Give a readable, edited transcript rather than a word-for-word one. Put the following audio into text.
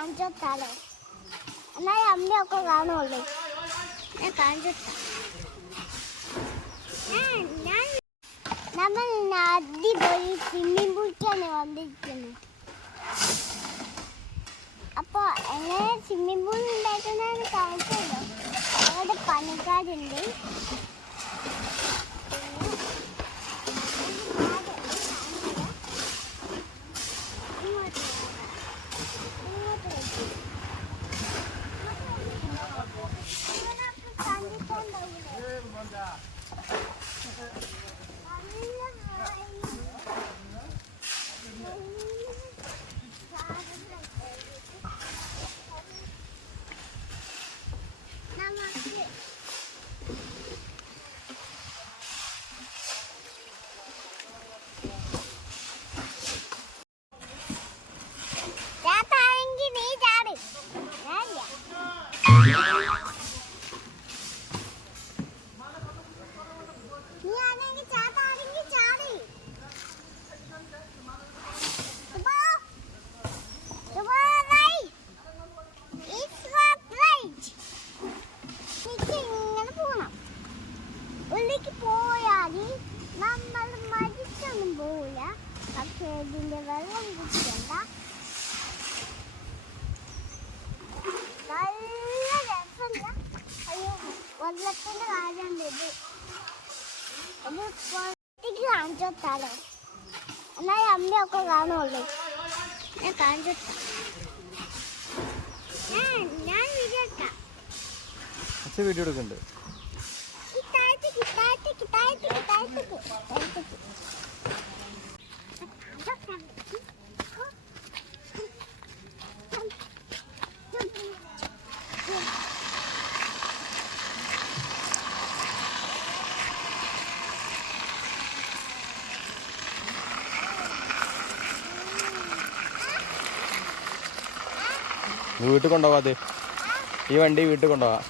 കാണിച്ചോത്താലോ, എന്നാലും അമ്മയൊക്കെ കാണുള്ളൂ. ഞാൻ കാണിച്ചോത്താ. നമ്മൾ അടിപൊളി സ്വിമ്മിംഗ് പൂളിക്കാണ് വന്നിരിക്കുന്നത്. അപ്പോൾ എങ്ങനെ സ്വിമ്മിംഗ് പൂൾ ഉണ്ടാക്കുന്നതെന്ന് കാണിച്ചല്ലോ. അവിടെ പണിക്കാരുണ്ട്. ഉള്ളിലേക്ക് പോയാൽ നമ്മൾ മരിച്ചൊന്നും പോവില്ല. പക്ഷേ ഇതിൻ്റെ വെള്ളം കുടിക്കണ്ട. നല്ല രസമില്ല. അയ്യോ, വെള്ളത്തിൻ്റെ കാര്യമുണ്ട്. ഇത് പുറത്തേക്ക് കാണിച്ചോത്താലോ, എന്നാലും അമ്മയൊക്കെ കാണുള്ളൂ. ഞാൻ കാണിച്ചോത്താ. ഞാൻ വീഡിയോ എടുക്കാം. വീഡിയോ എടുക്കുന്നുണ്ട്. വീട്ടിൽ കൊണ്ടുപോവാതെ, ഈ വണ്ടി വീട്ടിൽ കൊണ്ടുപോവാ.